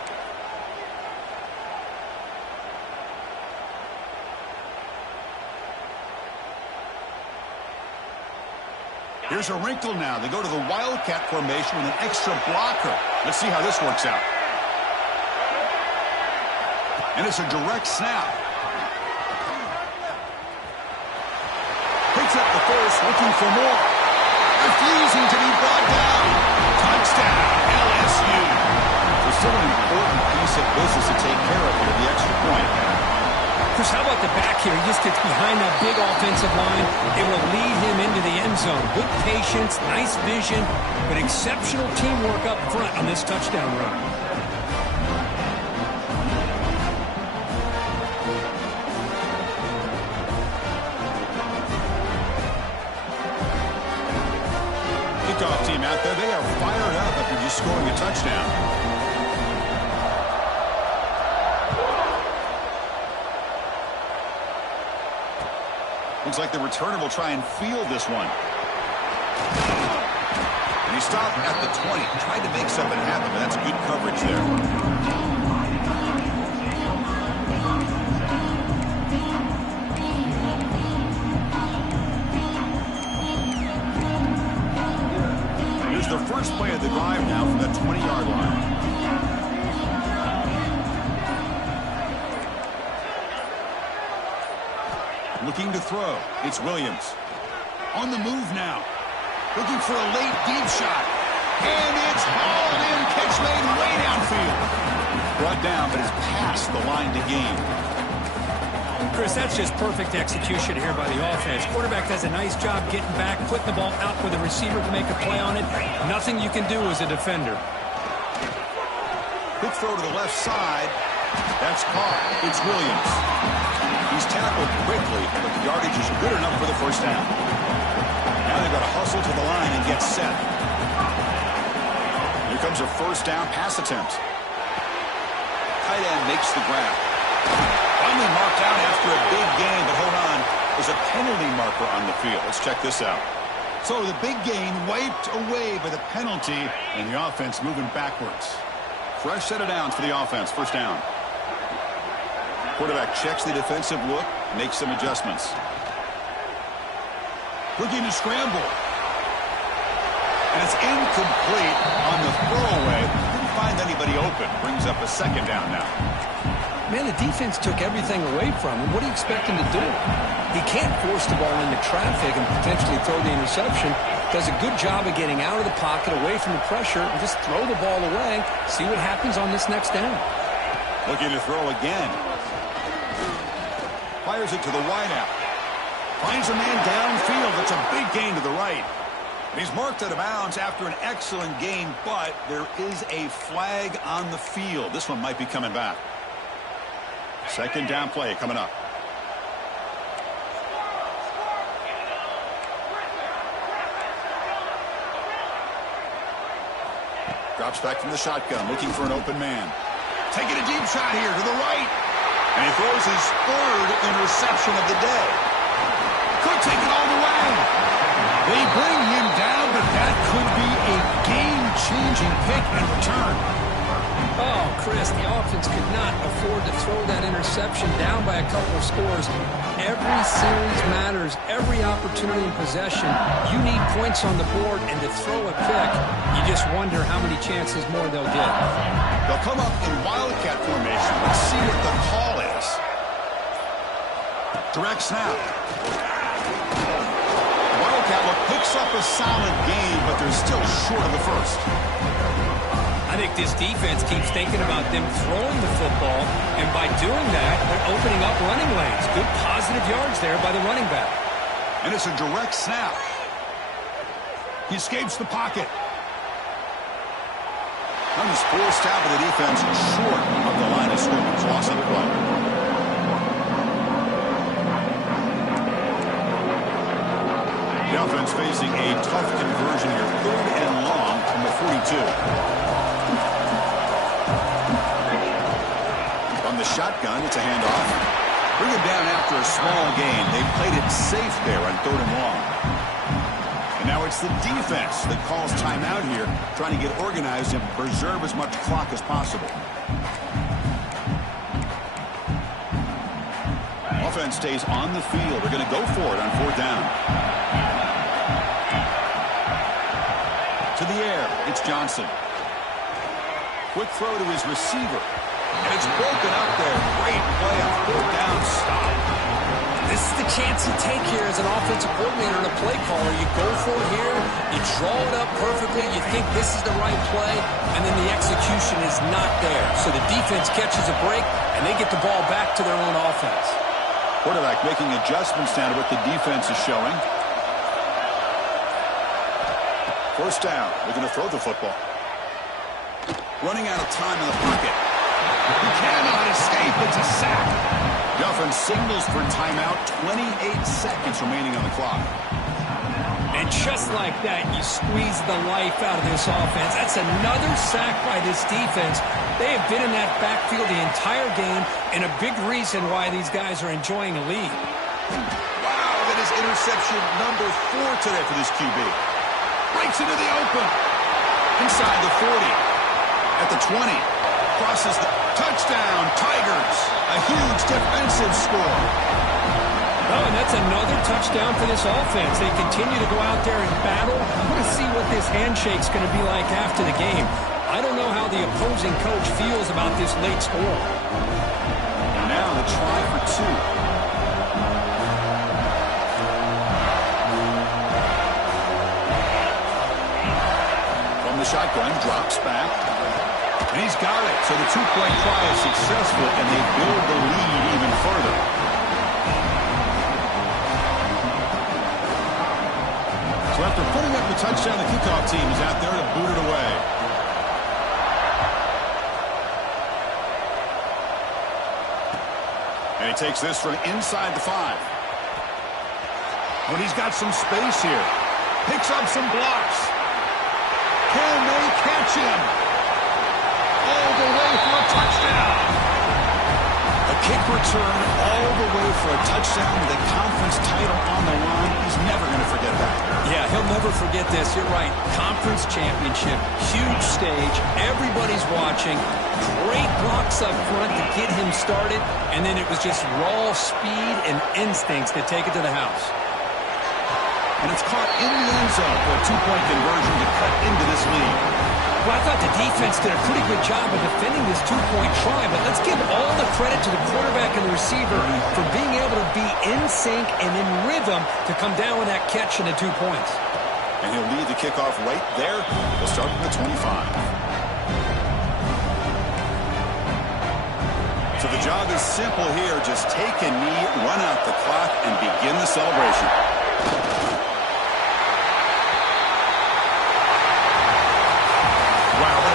Here's a wrinkle now. They go to the Wildcat formation with an extra blocker. Let's see how this works out. And it's a direct snap. Picks up the first, looking for more. Refusing to be brought down. Touchdown, LSU. There's still an important piece of business to take care of here, the extra point. Chris, how about the back here? He just gets behind that big offensive line. It will lead him into the end zone. Good patience, nice vision, but exceptional teamwork up front on this touchdown run. Kickoff team out there, they are fired up after just scoring a touchdown. Looks like the returner will try and field this one. And he stopped at the 20. Tried to make something happen, but that's good coverage there. The first play of the drive now from that 20-yard line. Looking to throw. It's Williams. On the move now. Looking for a late deep shot. And it's hauled in. Catch made way downfield. Brought down, but it's past the line to gain. Chris, that's just perfect execution here by the offense. Quarterback does a nice job getting back, putting the ball out where the receiver can make a play on it. Nothing you can do as a defender. Quick throw to the left side. That's caught. It's Williams. He's tackled quickly, but the yardage is good enough for the first down. Now they've got to hustle to the line and get set. Here comes a first down pass attempt. Tight end makes the grab. Finally marked out after a big gain, but hold on. There's a penalty marker on the field. Let's check this out. So the big gain wiped away by the penalty, and the offense moving backwards. Fresh set of downs for the offense. First down. Quarterback checks the defensive look, makes some adjustments. Looking to scramble. And it's incomplete on the throwaway. Didn't find anybody open. Brings up a second down now. Man, the defense took everything away from him. What do you expect him to do? He can't force the ball into traffic and potentially throw the interception. Does a good job of getting out of the pocket, away from the pressure, and just throw the ball away. See what happens on this next down. Looking to throw again. Fires it to the wideout. Finds a man downfield. It's a big gain to the right. He's marked out of bounds after an excellent gain, but there is a flag on the field. This one might be coming back. Second down play coming up. Drops back from the shotgun, looking for an open man. Taking a deep shot here to the right. And he throws his third interception of the day. Could take it all the way. They bring him down, but that could be a game catching pick and return. Oh, Chris, the offense could not afford to throw that interception down by a couple of scores. Every series matters. Every opportunity in possession, you need points on the board, and to throw a pick, you just wonder how many chances more they'll get. They'll come up in Wildcat formation. Let's see what the call is. Direct snap. Wildcat look picks up a solid gain, but they're still short of the first. I think this defense keeps thinking about them throwing the football, and by doing that, they're opening up running lanes. Good positive yards there by the running back. And it's a direct snap. He escapes the pocket. And he's forced out of the defense short of the line of scrimmage. Loss of the play. The offense facing a tough conversion here. 3rd and long from the 42. From the shotgun, it's a handoff. Bring it down after a small gain. They played it safe there on 3rd and long. And now it's the defense that calls timeout here, trying to get organized and preserve as much clock as possible. Offense stays on the field. They're going to go for it on 4th down. To the air, it's Johnson. Quick throw to his receiver. And it's broken up there. Great play on 4th down stop. This is the chance you take here as an offensive coordinator and a play caller. You go for it here, you draw it up perfectly, you think this is the right play, and then the execution is not there. So the defense catches a break, and they get the ball back to their own offense. Quarterback making adjustments now to what the defense is showing. 1st down. They're going to throw the football. Running out of time in the pocket. He cannot escape. It's a sack. The offense signals for timeout. 28 seconds remaining on the clock. And just like that, you squeeze the life out of this offense. That's another sack by this defense. They have been in that backfield the entire game, and a big reason why these guys are enjoying a lead. Wow, that is interception number 4 today for this QB. Breaks into the open. Inside the 40. At the 20. Crosses the touchdown. Tigers. A huge defensive score. Oh, and that's another touchdown for this offense. They continue to go out there and battle. I'm going to see what this handshake's going to be like after the game. I don't know how the opposing coach feels about this late score. And now the try for 2. The shotgun drops back, and he's got it. So the 2-point try is successful, and they build the lead even further. So after putting up the touchdown, the kickoff team is out there to boot it away. And he takes this from inside the 5. But he's got some space here. Picks up some blocks. Can they catch him? All the way for a touchdown. A kick return all the way for a touchdown with a conference title on the line. He's never going to forget that. Yeah, he'll never forget this. You're right. Conference championship, huge stage. Everybody's watching. Great blocks up front to get him started. And then it was just raw speed and instincts to take it to the house. And it's caught in the end zone for a 2-point conversion to cut into this lead. Well, I thought the defense did a pretty good job of defending this 2-point try, but let's give all the credit to the quarterback and the receiver for being able to be in sync and in rhythm to come down with that catch and the 2 points. And he'll lead the kickoff right there. They'll start from the 25. So the job is simple here. Just take a knee, run out the clock, and begin the celebration.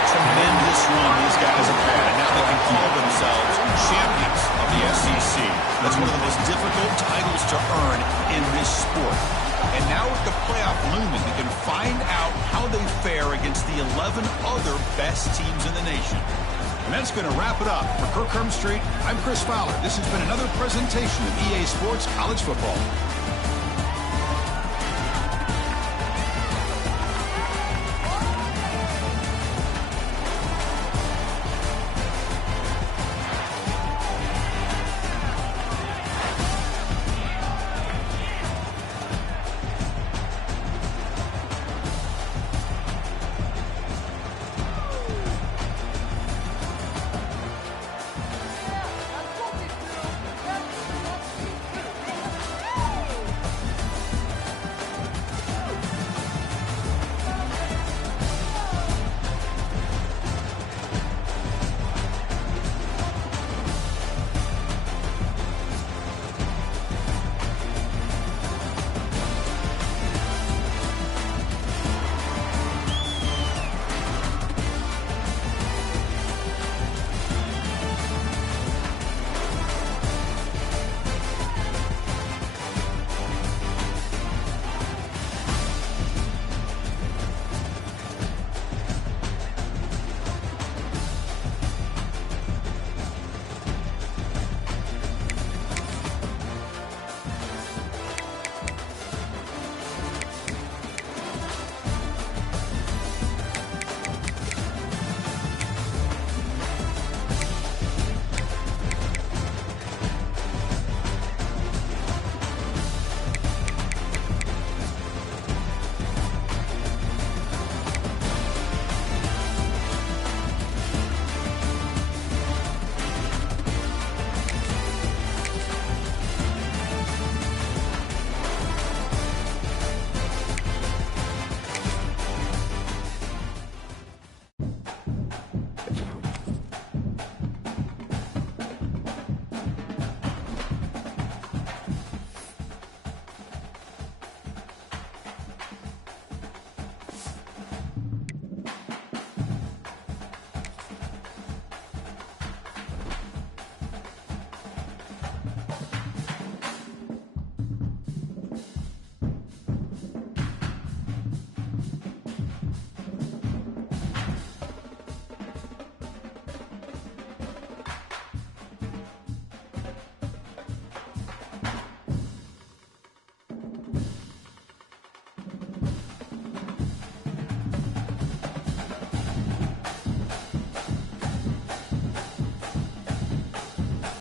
Tremendous run these guys have had, and now they can call themselves champions of the SEC. That's one of the most difficult titles to earn in this sport. And now with the playoff looming, they can find out how they fare against the 11 other best teams in the nation. And that's going to wrap it up. For Kirk Herbstreit, I'm Chris Fowler. This has been another presentation of EA Sports College Football.